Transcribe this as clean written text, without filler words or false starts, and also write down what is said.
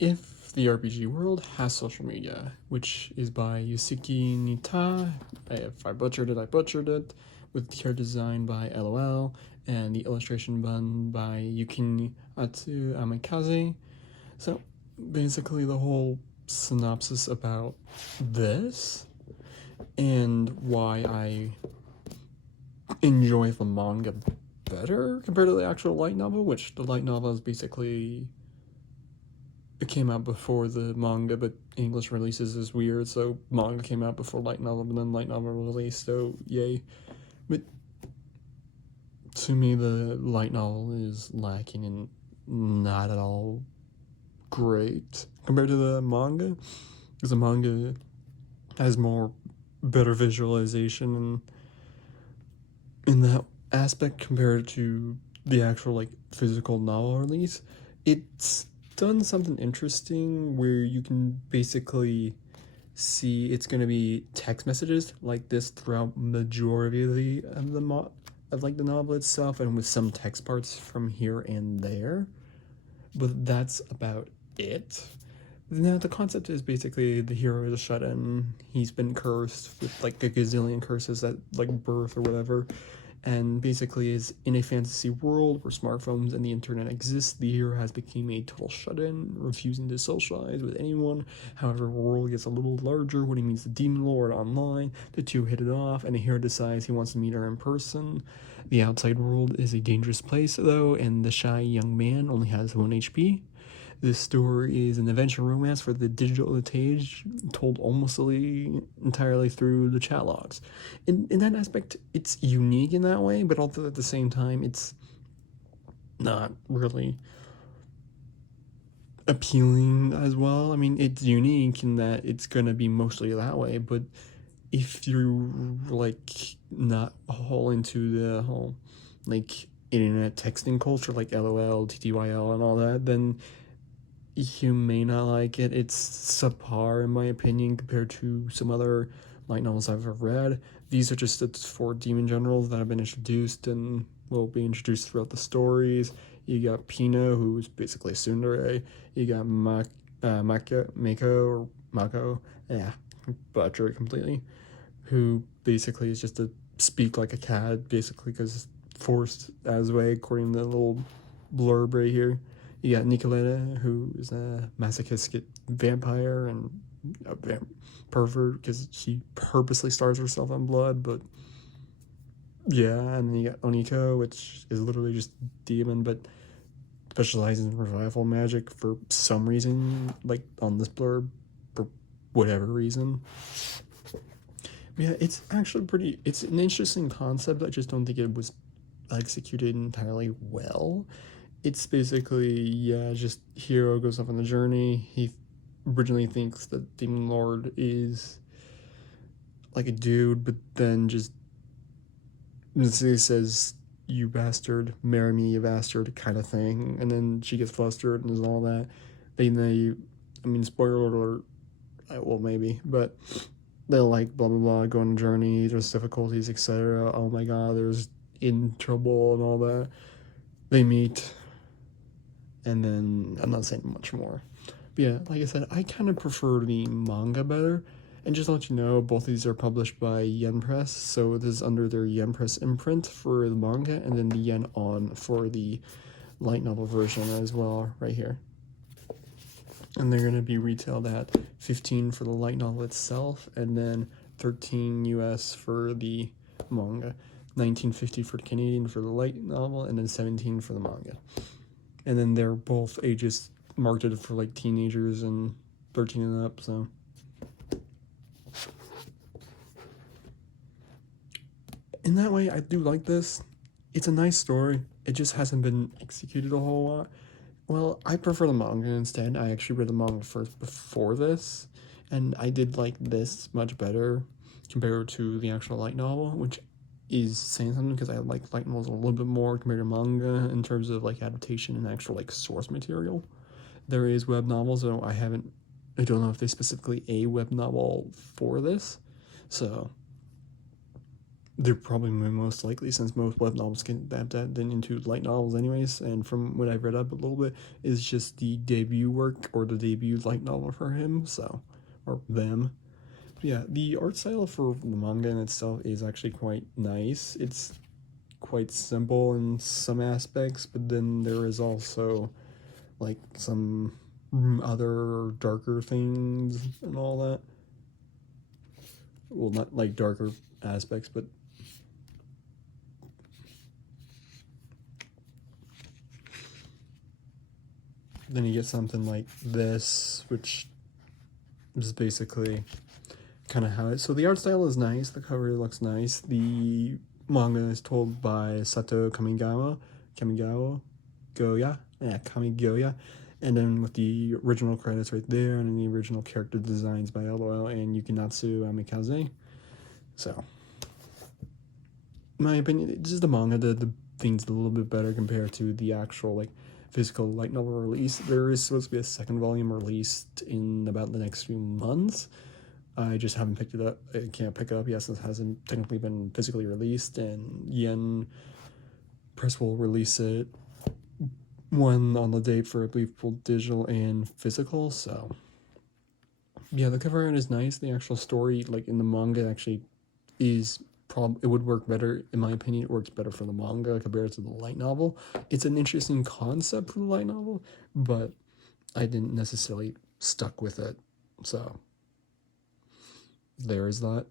If the RPG world has social media, which is by Yusuke Nita. If I butchered it, I butchered it. With the art design by LOL and the illustration done by Yukini Atsu Amikaze. So basically, the whole synopsis about this and why I enjoy the manga better compared to the actual light novel, which the light novel is basically, it came out before the manga, but English releases is weird, so manga came out before light novel, but then light novel released, so yay. But to me, the light novel is lacking and not at all great compared to the manga, because the manga has more better visualization and in that aspect compared to the actual like physical novel release. It's done something interesting where you can basically see it's going to be text messages like this throughout majority of the novel itself, and with some text parts from here and there, but that's about it. Now the concept is basically the hero is a shut-in. He's been cursed with like a gazillion curses at like birth or whatever, and basically is in a fantasy world where smartphones and the internet exist. The hero has become a total shut-in, refusing to socialize with anyone. However, the world gets a little larger when he meets the demon lord online. The two hit it off, and the hero decides he wants to meet her in person. The outside world is a dangerous place, though, and the shy young man only has 1 HP. This story is an adventure romance for the digital age, told almost entirely through the chat logs. In that aspect, it's unique in that way, but also at the same time, it's not really appealing as well. I mean, it's unique in that it's gonna be mostly that way, but if you're like not all into the whole like internet texting culture, like LOL, TTYL, and all that, then you may not like it. It's subpar in my opinion compared to some other light novels I've ever read. These are just the 4 demon generals that have been introduced and will be introduced throughout the stories. You got Pino, who's basically a tsundere. You got Mako, or Mako, yeah, butcher it completely, who basically is just to speak like a cat, basically, because forced as way, according to the little blurb right here. You got Nicoletta, who is a masochistic vampire and a pervert because she purposely starves herself on blood, but yeah. And then you got Oniko, which is literally just demon, but specializes in revival magic for some reason, like on this blurb, for whatever reason. Yeah, it's actually it's an interesting concept. I just don't think it was executed entirely well. It's basically, yeah, just hero goes off on the journey. He originally thinks that Demon Lord is like a dude, but then just he says, "You bastard, marry me, you bastard," kind of thing. And then she gets flustered and does all that. I mean, spoiler alert, well, maybe, but they'll like blah blah blah, go on a journey, there's difficulties, etc. Oh my god, there's in trouble and all that. They meet, and then I'm not saying much more. But yeah, like I said, I kind of prefer the manga better. And just to let you know, both of these are published by Yen Press, so this is under their Yen Press imprint for the manga, and then the Yen On for the light novel version as well, right here. And they're going to be retailed at 15 for the light novel itself, and then 13 US for the manga, 1950 for the Canadian for the light novel, and then 17 for the manga. And then they're both ages marketed for like teenagers and 13 and up, so in that way, I do like this. It's a nice story. It just hasn't been executed a whole lot. Well, I prefer the manga instead. I actually read the manga first before this, and I did like this much better compared to the actual light novel, which is saying something because I like light novels a little bit more compared to manga in terms of like adaptation and actual like source material. There is web novels, though I don't know if they specifically a web novel for this, so they're probably most likely, since most web novels get adapted into light novels anyways, and from what I've read up a little bit, is just the debut work or the debut light novel for him, so, or them. Yeah, the art style for the manga in itself is actually quite nice. It's quite simple in some aspects, but then there is also like some other darker things and all that. Well, not like darker aspects, but then you get something like this, which is basically kind of how it. So the art style is nice. The cover looks nice. The manga is told by Sato Kamigoya, and then with the original credits right there, and the original character designs by LOL and Yukinatsu Amikaze. So, in my opinion, just the manga, the thing's a little bit better compared to the actual like physical light novel release. There is supposed to be a second volume released in about the next few months. I just haven't picked it up. I can't pick it up yet since it hasn't technically been physically released, and Yen Press will release it one on the date for, I believe, both digital and physical. So yeah, the cover art is nice. The actual story, like in the manga, actually is it would work better, in my opinion. It works better for the manga compared to the light novel. It's an interesting concept for the light novel, but I didn't necessarily stuck with it. So there is that.